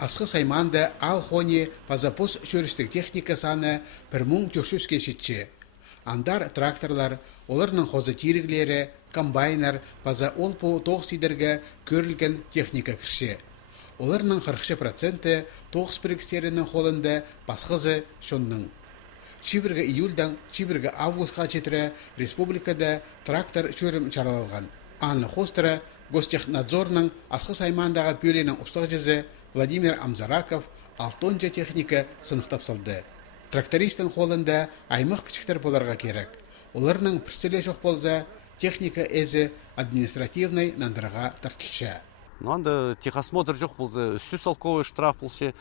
Асқы сайманды ал хоне пазапус шөрістік техника саны 1400 кешітші. Андар тракторлар, оларның хозы тиріглері, комбайнер, паза олпу тоғсидерге көрілген техника кірші. Оларның 40% тоғыс бірікстерінің холында басқызы шонның. Чибіргі июльдан, чибіргі августқа четірі республикада трактор шөрім чаралалған. Анны хостыры Гостехнадзорның асқы саймандағы пөленің ұстық жүзі Владимир Амзараков 6 техника сынықтап салды. Трактористің холында аймақ пічіктер боларға керек. Оларның пірселе жоқ болса, техника әзі административный нандырға тартылша. Анда техосмотр жоқ болса, үсі штраф болса,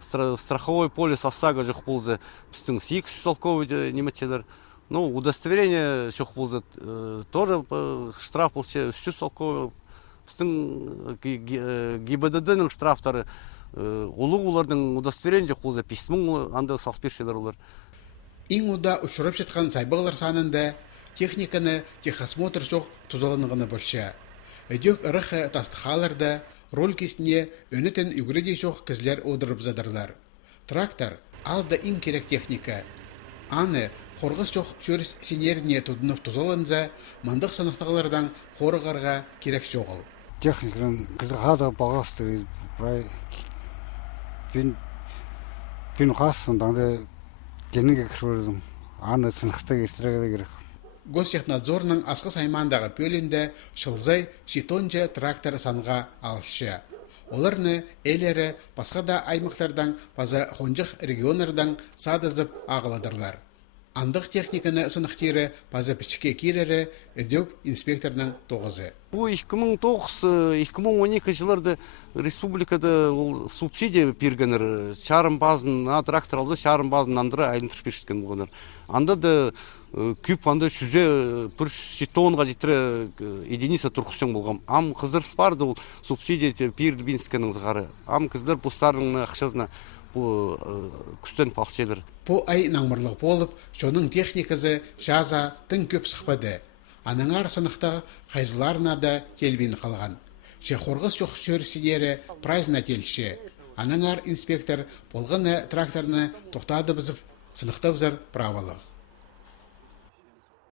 страховой полис ОСАГО жоқ болса, біздің сиік үсі неметелер. Удостоверение жоқ болса, тоже штраф болса, үсі салковый. Біздің ГИБДД-ның штрафтары, олардың удостоверение жоқ болса, письмон анда салып бершелер олар. Ең ұда ұшырып жатқан сайбағылар санында техниканы техосмотр жоқ тұзаланығыны бөлші. Өдек ұрықы тастықаларда рол кесіне өнетін үгіреді жоқ кізлер одырып задарлар. Трактор алда ең керек техника. Аны қорғыз жоқ чөріс сенеріне тұдынып тұзаланза, мандық санықтағылардан қорығарға керек жоғыл. Техниканың қызғады бағасты пен қасындаңды денеге кірбірдім. Аны сынықта кертірегі керек. Гостехнадзорның асқы саймандағы пөлінде шылзай шитонжа трактор санға алшы. Оларны әлері басқа да аймақтардан, база қонжық регионардан садызып ағыладырлар. Андық техниканы сынықтері база пішке керері өдек инспекторның тоғызы. 2009-2012 жыларды республикада субсидия бергенер, шарым базын, трактор алды, шарым базын андыра айлындырып бершіткен болғанар. Анда да күп анда шүзе бір жетонға жетірі единица тұрқысың болған. Ам қызыр барды ол субсидия берді бенскенің зғары. Ам қыздар бұстарының ақшазына күстен палшелер. По ай наңмырлық болып, шоның техникасы жаза тың көп сықпады. Аныңар сынықта қайзыларына да келбейін қалған. Шеқорғыз жоқ шөрсідері прайзына телші. Аныңар инспектор болғаны тракторны тоқтады бізіп, сынықта бізір правалық.